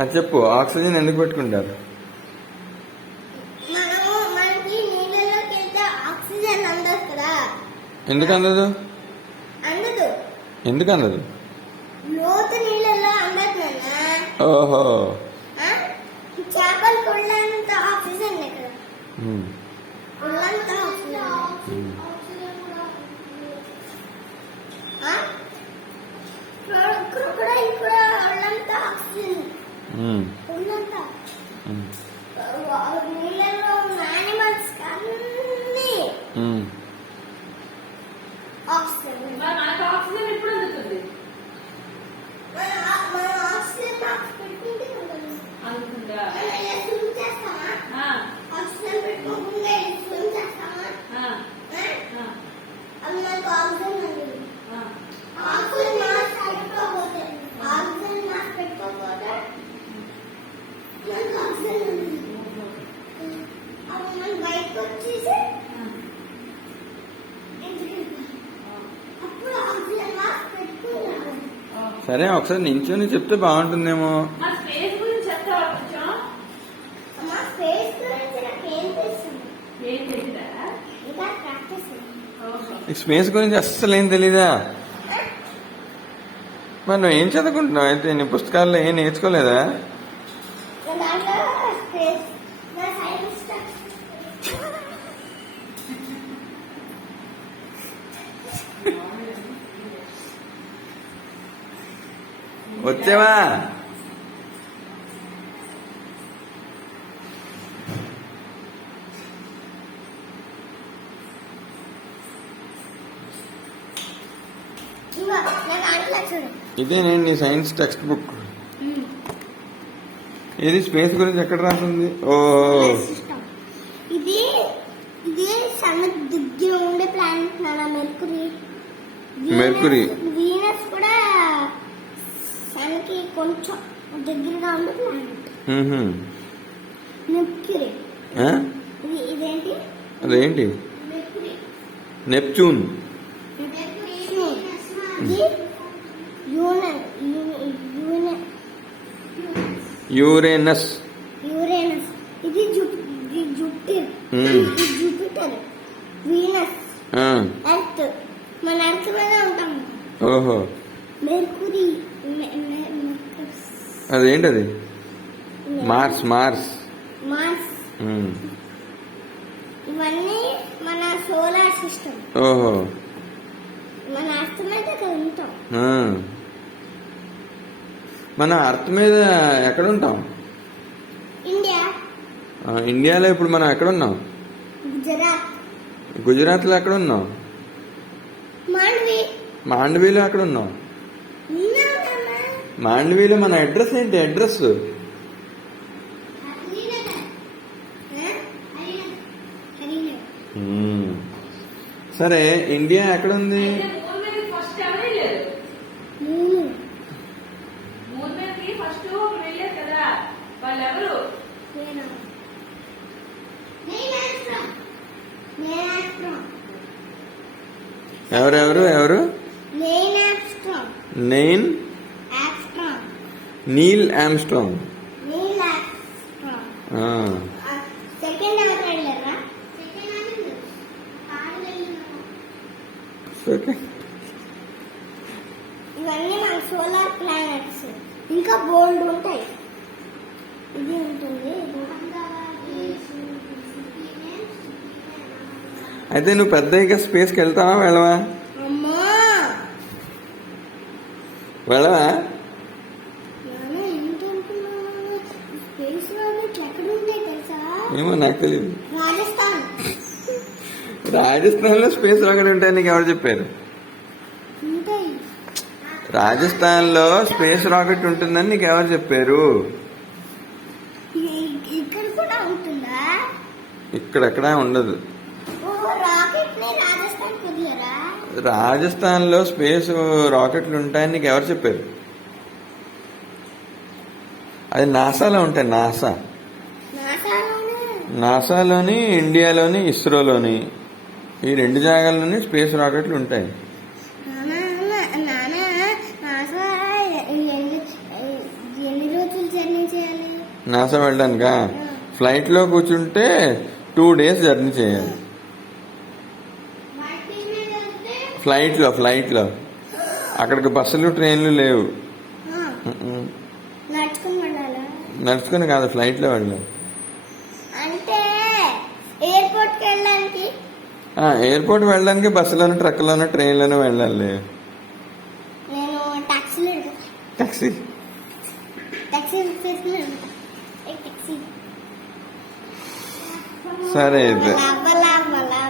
అది చెప్పు, ఆక్సిజన్ ఎందుకు పెట్టుకుంటారు? మనకి నీళ్ళలోకి వెళ్తే ఆక్సిజన్ అందదు కదా. ఎందుకు అందదు? అందదు. ఎందుకు అందదు? లోతు నీళ్ళలో అందదు. ఓహో, చేపలు కొళ్ళంత ఆక్సిజన్ కదా. కొళ్ళంత ఆక్సిజన్. క్రొకడైల్ కూడా ఒళ్ళంత ఆక్సిజన్. ఒళ్ళంత నీళ్ళలో ఉన్న యానిమల్స్ అన్ని ఆక్సిజన్. మనకు ఆక్సిజన్ ఎప్పుడు అందుతుంది? మన ఆక్సిజన్ బాక్స్ పెట్టుకుంటే అందుతుందా? స్విమ్ చేస్తామా? ఆక్సిజన్ పెట్టుకోకుండా స్విమ్ చేస్తామా? అది మనకు ఆక్సిజన్ అందుతుంది. ఆక్సిజన్ మాస్క్ పెట్టుకోకపోతే ఆక్సిజన్ మాస్క్ పెట్టుకోకపోతే మనకు ఆక్సిజన్ అందుతుంది. అప్పుడు మనం బయటకు వచ్చేసి అప్పుడు ఆక్సిజన్ మాస్క్ పెట్టుకుంటాం. సరే ఒకసారి నించొని చెప్తే బాగుంటుందేమో. స్పేస్ గురించి చెప్తావా కొంచెం? మా స్పేస్ గురించి నాకు ఏం తెలుసు? ఏం తెలియదా? ఇంకా ప్రాక్టీస్. స్పేస్ గురించి అస్సలు ఏం తెలీదా? మరి నువ్వు ఏం చదువుకుంటున్నావు అయితే? నీ పుస్తకాల్లో ఏం నేర్చుకోలేదా? దాంట్లో స్పేస్ నా సైన్స్ వచ్చావా? ఇదేనండి నీ సైన్స్ టెక్స్ట్ బుక్. ఇది స్పేస్ గురించి ఎక్కడ రాసింది? ఓ, ఇది ఇది సన్న దగ్గర ఉండే ప్లానెట్ నాన్న. మెర్కురీ. వీనస్ కూడా సన్కి కొంచెం దగ్గరగా ఉండే ప్లానెట్. మెర్కురీ. ఇదేంటి? అదేంటి? నెప్ట్యూన్. యురేనస్. ఇది జూపిటర్. Jupiter, Venus, earth. మన ఎర్త్ మీద ఉంటాం. ఓహో, మెర్కురీ. అదేంటి? అది మార్స్. మార్స్. ఇవన్నీ మన సోలార్ సిస్టమ్. ఓహో, మన ఎర్త్ మీద ఉంటాం. మన అర్త్ మీద ఎక్కడ ఉంటాం? ఇండియా. ఇండియాలో ఇప్పుడు మనం ఎక్కడున్నాం? గుజరాత్. గుజరాత్లో ఎక్కడున్నాం? మాండవీలో ఎక్కడున్నాం? మాండవీలో మన అడ్రస్ ఏంటి? అడ్రస్ సరే, ఇండియా ఎక్కడుంది? ఎవరు? నీల్ ఆమ్స్ట్రాంగ్. ఇవన్నీ మన సోలార్ ప్లానెట్స్. ఇంకా బోల్డ్ ఉంటాయి. ఇది ఉంటుంది. అయితే నువ్వు పెద్దగా స్పేస్కి వెళ్తావా వెళ్ళవా? వెళ్ళవా? ఏమో నాకు తెలియదు. రాజస్థాన్లో స్పేస్ రాకెట్ ఉంటాయని నీకు ఎవరు చెప్పారు? రాజస్థాన్లో స్పేస్ రాకెట్ ఉంటుందని నీకు ఎవరు చెప్పారు? ఇక్కడెక్కడా ఉండదు. రాజస్థాన్లో స్పేస్ రాకెట్లు ఉంటాయని నీకు ఎవరు చెప్పారు? అది నాసాలో ఉంటాయి. నాసాలోని, ఇండియాలోని, ఇస్రోలోని, ఈ 2 జాగాల్లోని స్పేస్ రాకెట్లు ఉంటాయి. ఎన్ని రోజులు జర్నీ నాసా వెళ్ళడానికా ఫ్లైట్లో కూర్చుంటే 2 days జర్నీ చేయాలి. బైక్ మీద వెళ్తే ఫ్లైట్లో అక్కడికి బస్సులు ట్రైన్లు లేవు. నడుచుకుని వెళ్ళాలా? నడుచుకుని కాదు, ఫ్లైట్లో వెళ్ళాలి. అంటే ఎయిర్పోర్ట్కి వెళ్ళడానికి ఎయిర్పోర్ట్ వెళ్ళడానికి బస్సులోనూ ట్రక్లోనూ ట్రైన్లోనూ వెళ్ళాలి. నేను టాక్సీలో వెళ్తా. టాక్సీ టాక్సీ బుక్ చేసుకుని వెళ్తా. టాక్సీ సరే అయితే బలా బలా బలా